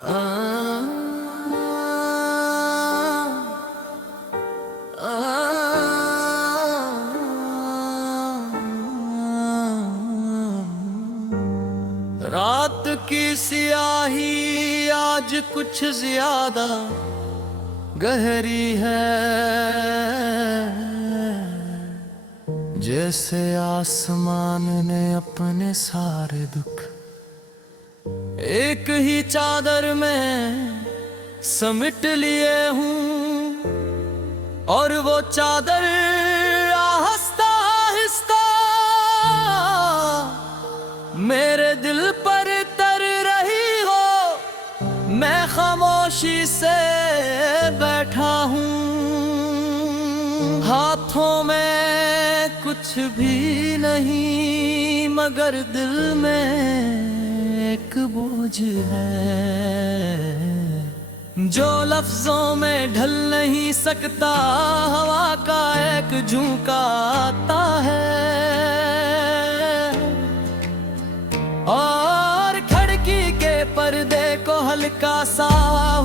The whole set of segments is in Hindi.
रात की सियाही आज कुछ ज्यादा गहरी है, जैसे आसमान ने अपने सारे दुख एक ही चादर में समेट लिए हूँ। और वो चादर आहिस्ता आहिस्ता मेरे दिल पर तर रही हो। मैं खामोशी से बैठा हूँ, हाथों में कुछ भी नहीं, मगर दिल में एक बोझ है जो लफ्जों में ढल नहीं सकता। हवा का एक झोंका आता है और खिड़की के पर्दे को हल्का सा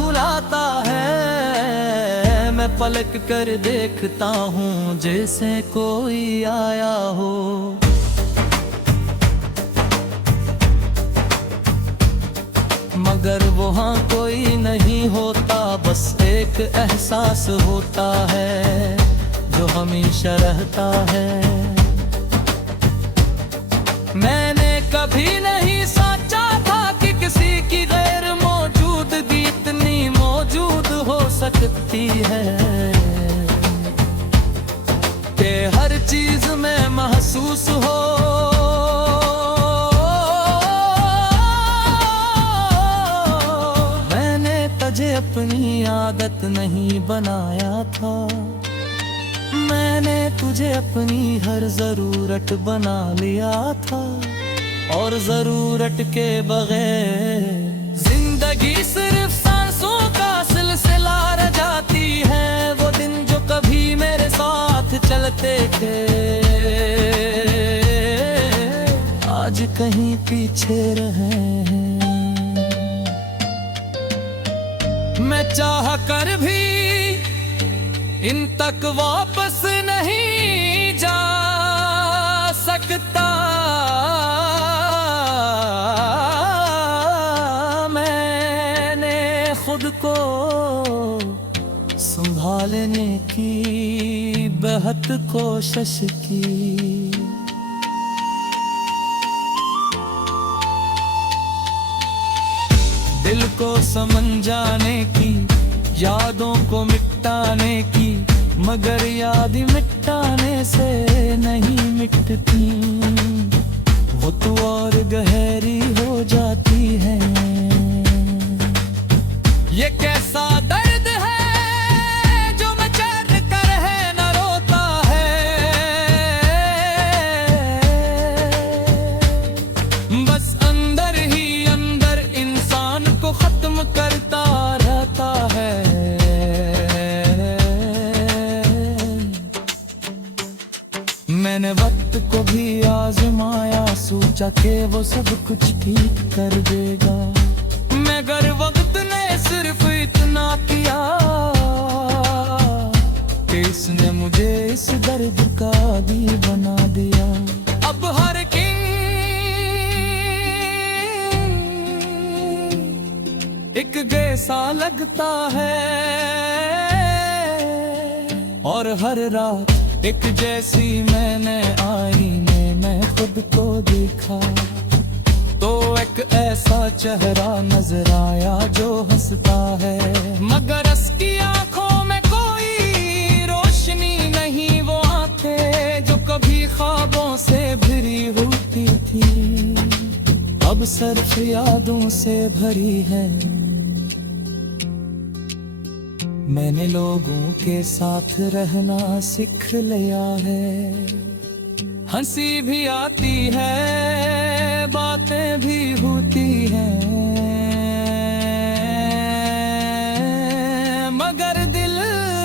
हिलाता है। मैं पलक कर देखता हूँ जैसे कोई आया हो, मगर वहाँ कोई नहीं होता। बस एक एहसास होता है जो हमेशा रहता है। मैंने कभी नहीं सोचा था कि किसी की गैर मौजूदगी इतनी मौजूद हो सकती है, कि हर चीज में महसूस हो। तुझे अपनी आदत नहीं बनाया था, मैंने तुझे अपनी हर जरूरत बना लिया था। और जरूरत के बगैर जिंदगी सिर्फ सांसों का सिलसिला रह जाती है। वो दिन जो कभी मेरे साथ चलते थे आज कहीं पीछे रहे हैं। मैं चाह कर भी इन तक वापस नहीं जा सकता। मैंने खुद को संभालने की बेहद कोशिश की, दिल को समझाने की, यादों को मिटाने की, मगर याद मिटाने से नहीं मिटती। वो तो और गहरी हो जाती है। ये कैसा दर्द है जो मैं चैन कर है न रोता है। बस अंदर ही अंदर इंसान को खत्म करता रहता है। मैंने वक्त को भी आजमाया, सोचा कि वो सब कुछ ठीक कर देगा, मगर वक्त ने सिर्फ इतना किया कि इसने मुझे इस दर्द का आदी बना दिया। अब हर एक जैसा लगता है और हर रात एक जैसी मैंने आईने में खुद को देखा, तो एक ऐसा चेहरा नजर आया जो हंसता है, मगर उसकी आंखों में कोई रोशनी नहीं। वो आंखें जो कभी ख्वाबों से भरी होती थी अब सिर्फ यादों से भरी है। मैंने लोगों के साथ रहना सीख लिया है, हंसी भी आती है, बातें भी होती हैं, मगर दिल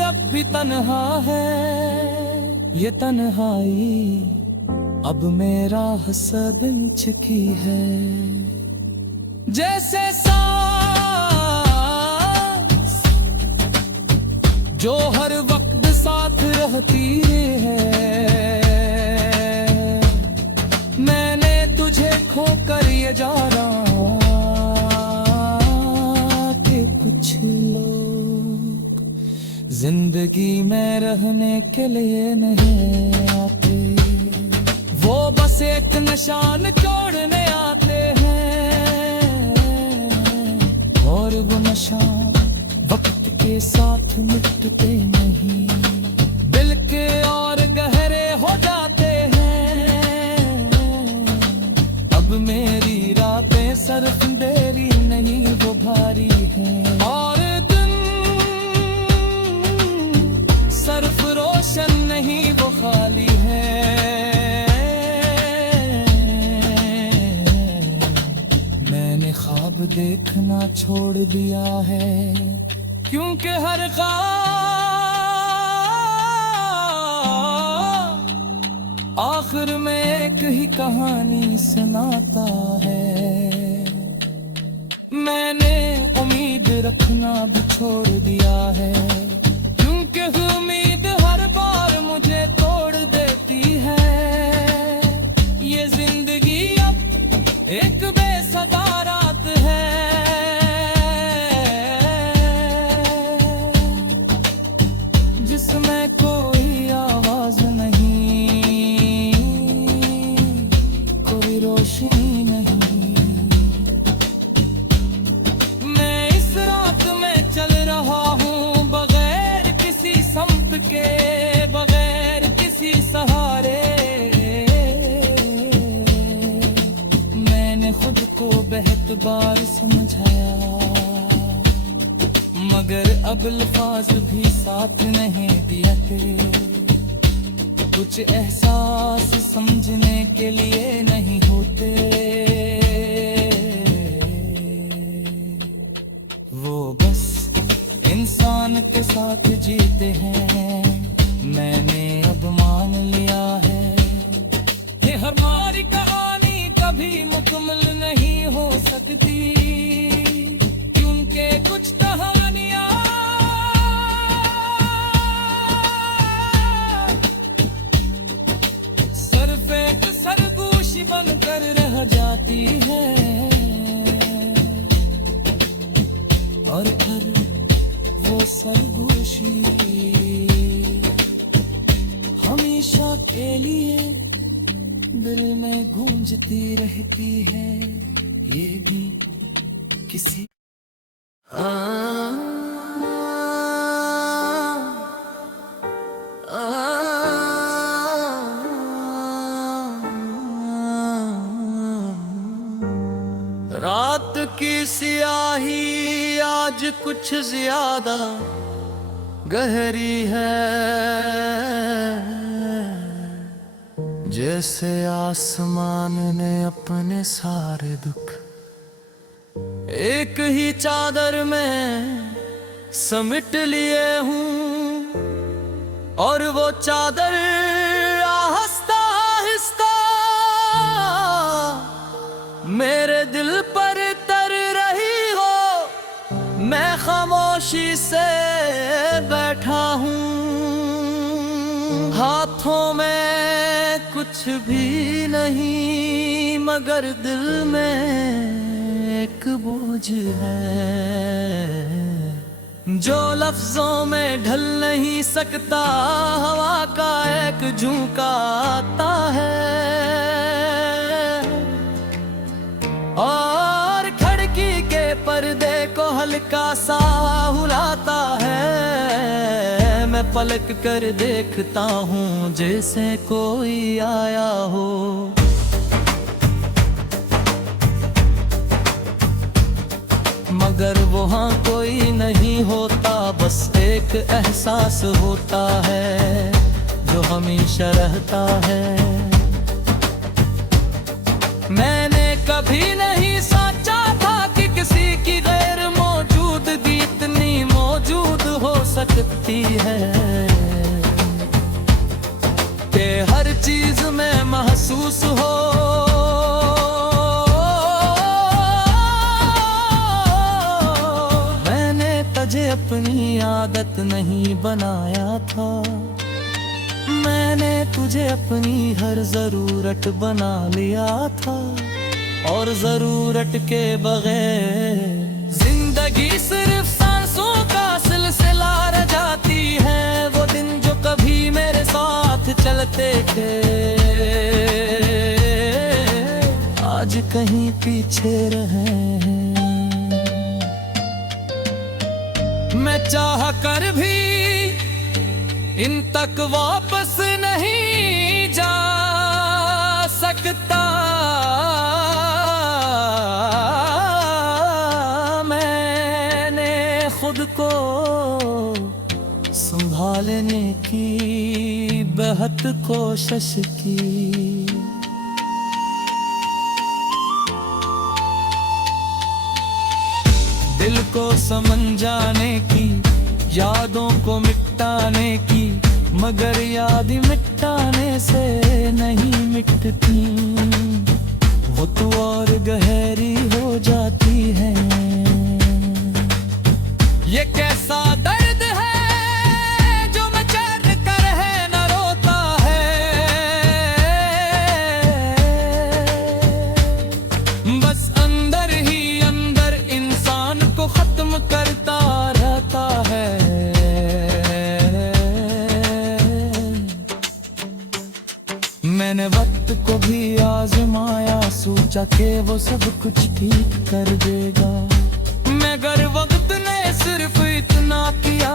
अब भी तन्हा है। ये तन्हाई अब मेरा हसद इंच की है, जैसे सा जो हर वक्त साथ रहती है। मैंने तुझे खोकर ये जाना कि कुछ लोग जिंदगी में रहने के लिए नहीं आते, वो बस एक निशान छोड़ने आते हैं। और वो निशान वक्त के साथ मिटते नहीं, दिल के और गहरे हो जाते हैं। अब मेरी रातें सिर्फ अंधेरी नहीं, वो भारी हैं, और दिन सिर्फ रोशन नहीं, वो खाली है। मैंने ख्वाब देखना छोड़ दिया है, क्योंकि हर ख्वाब आखिर में एक ही कहानी सुनाता है। मैंने उम्मीद रखना भी छोड़ दिया है, क्योंकि उम्मीद हर बार मुझे तोड़ देती है। ये जिंदगी अब एक बेसदा रात है, जिसमें कोई आवाज नहीं, कोई रोशनी नहीं। मैं इस रात में चल रहा हूँ बगैर किसी संप के, बगैर किसी सहारे। मैंने खुद को बहुत बार समझाया, मगर अब अल्फाज भी साथ नहीं दिए। कुछ एहसास समझने के लिए नहीं होते, वो बस इंसान के साथ जीते हैं। मैंने अब मान लिया है, ये हमारी कहानी कभी मुकम्मल नहीं हो सकती, क्योंकि कुछ कहानियां सिर्फ एक सरगोशी बनकर रह जाती है, और फिर वो सरगोशी हमेशा के लिए दिल में गूंजती रहती है। ये भी किसी रात की सियाही आज कुछ ज्यादा गहरी है, जैसे आसमान ने अपने सारे दुख एक ही चादर में समेट लिए हूँ, और वो चादर आहिस्ता आहिस्ता मेरे दिल पर तर रही हो। मैं खामोशी से बैठा हूँ, हाथों में कुछ भी नहीं, मगर दिल में एक बोझ है, जो लफ्जों में ढल नहीं सकता। हवा का एक झोंका आता है, और खिड़की के पर्दे को हल्का सा हिलाता है। मैं पलक कर देखता हूँ जैसे कोई आया हो, मगर वहाँ कोई नहीं होता, बस एक एहसास होता है जो हमेशा रहता है। मैंने कभी नहीं सोचा था कि किसी की गैर मौजूदगी इतनी मौजूद हो सकती है, कि हर चीज में महसूस हो मैंने तुझे अपनी आदत नहीं बनाया था। मैंने तुझे अपनी हर जरूरत बना लिया था, और जरूरत के बगैर जिंदगी सिर्फ सांसों का सिलसिला रह जाती है। वो दिन जो कभी मेरे साथ चलते थे, आज कहीं पीछे रहे हैं। मैं चाह कर भी इन तक वापस नहीं जा सकता। मैंने खुद को संभालने की बेहद कोशिश की। दिल को समझाने की, यादों को मिटाने की, मगर याद मिटाने से नहीं मिटती। वो तो और गहरी हो जाती है। ये कैसा दर्द है जो मैं चैन कर है न रोता है। बस अंदर ही अंदर इंसान को खत्म करता रहता है। मैंने वक्त को भी आजमाया, सोचा कि वो सब कुछ ठीक कर देगा, मगर वक्त ने सिर्फ इतना किया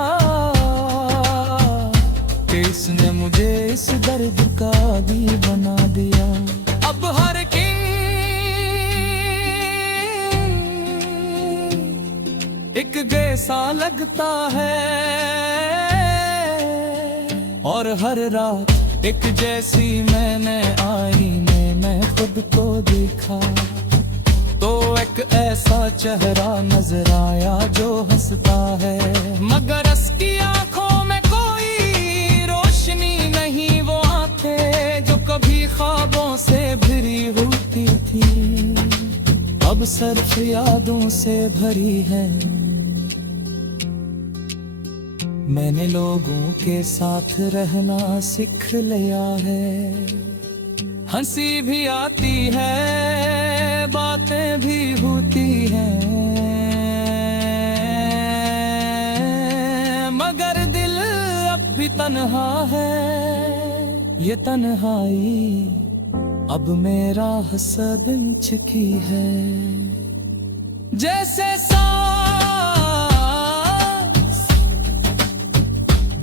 कि इसने मुझे इस दर्द का आदी बना दिया। अब हर एक जैसा लगता है, और हर रात एक जैसी मैंने आईने में खुद को देखा, तो एक ऐसा चेहरा नजर आया जो हंसता है, मगर उसकी आंखों में कोई रोशनी नहीं। वो आंखें जो कभी ख्वाबों से भरी होती थी, अब सिर्फ यादों से भरी है। मैंने लोगों के साथ रहना सीख लिया है। हंसी भी आती है, बातें भी होती हैं, मगर दिल अब भी तन्हा है। ये तन्हाई अब मेरा हसद चुकी है। जैसे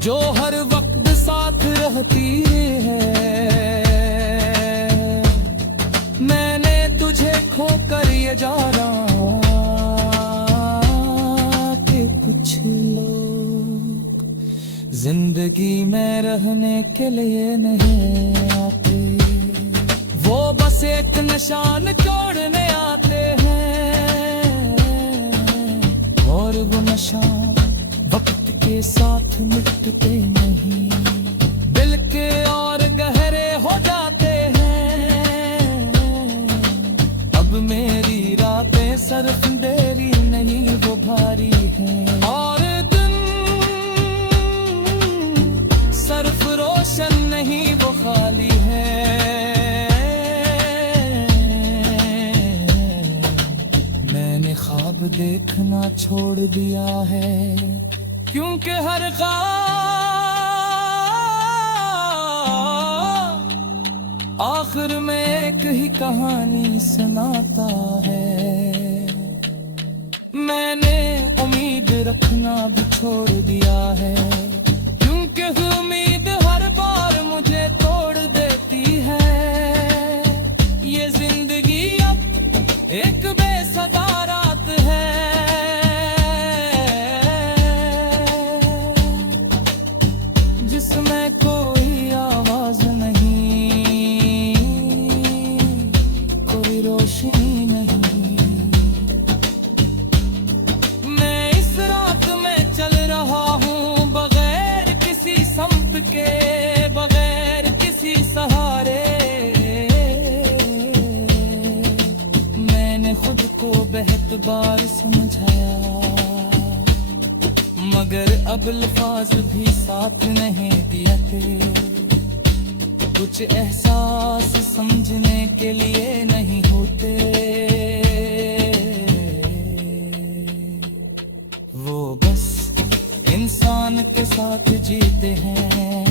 जो हर वक्त साथ रहती है, मैंने तुझे खोकर ये जाना कि कुछ लोग जिंदगी में रहने के लिए नहीं आते। वो बस एक निशान छोड़ने आते हैं, और वो निशान वक्त के साथ मिटते नहीं, दिल के और गहरे हो जाते हैं। अब मेरी रातें सिर्फ देरी नहीं, वो भारी हैं, और दिन सिर्फ रोशन नहीं, वो खाली है। मैंने ख्वाब देखना छोड़ दिया है, क्योंकि हर आखिर में एक ही कहानी सुनाता है। मैंने उम्मीद रखना भी छोड़ दिया है, क्योंकि उम्मीद हर बार मुझे तोड़ देती है। ये जिंदगी अब एक बेसदा रात है, जिसमें कोई आवाज नहीं, कोई रोशनी नहीं। मैं इस रात में चल रहा हूँ बगैर किसी संप के, बगैर किसी सहारे। मैंने खुद को बेहद बार समझाया, मगर अब अल्फाज भी साथ नहीं दिए। कुछ एहसास समझने के लिए नहीं होते, वो बस इंसान के साथ जीते हैं।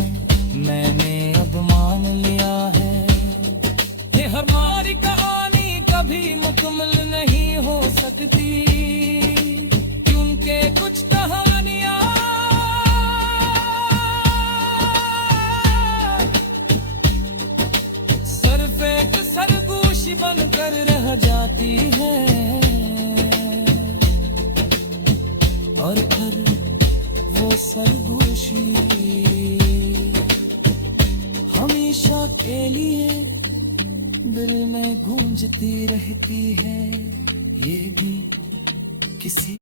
मैंने अब मान लिया है कि हमारी कहानी कभी मुकम्मल नहीं हो सकती, क्योंकि कुछ कहानियां सिर्फ एक सरगोशी बनकर रह जाती है, और फिर वो सरगोशी हमेशा के लिए दिल में गूंजती रहती है। ये गीत किसी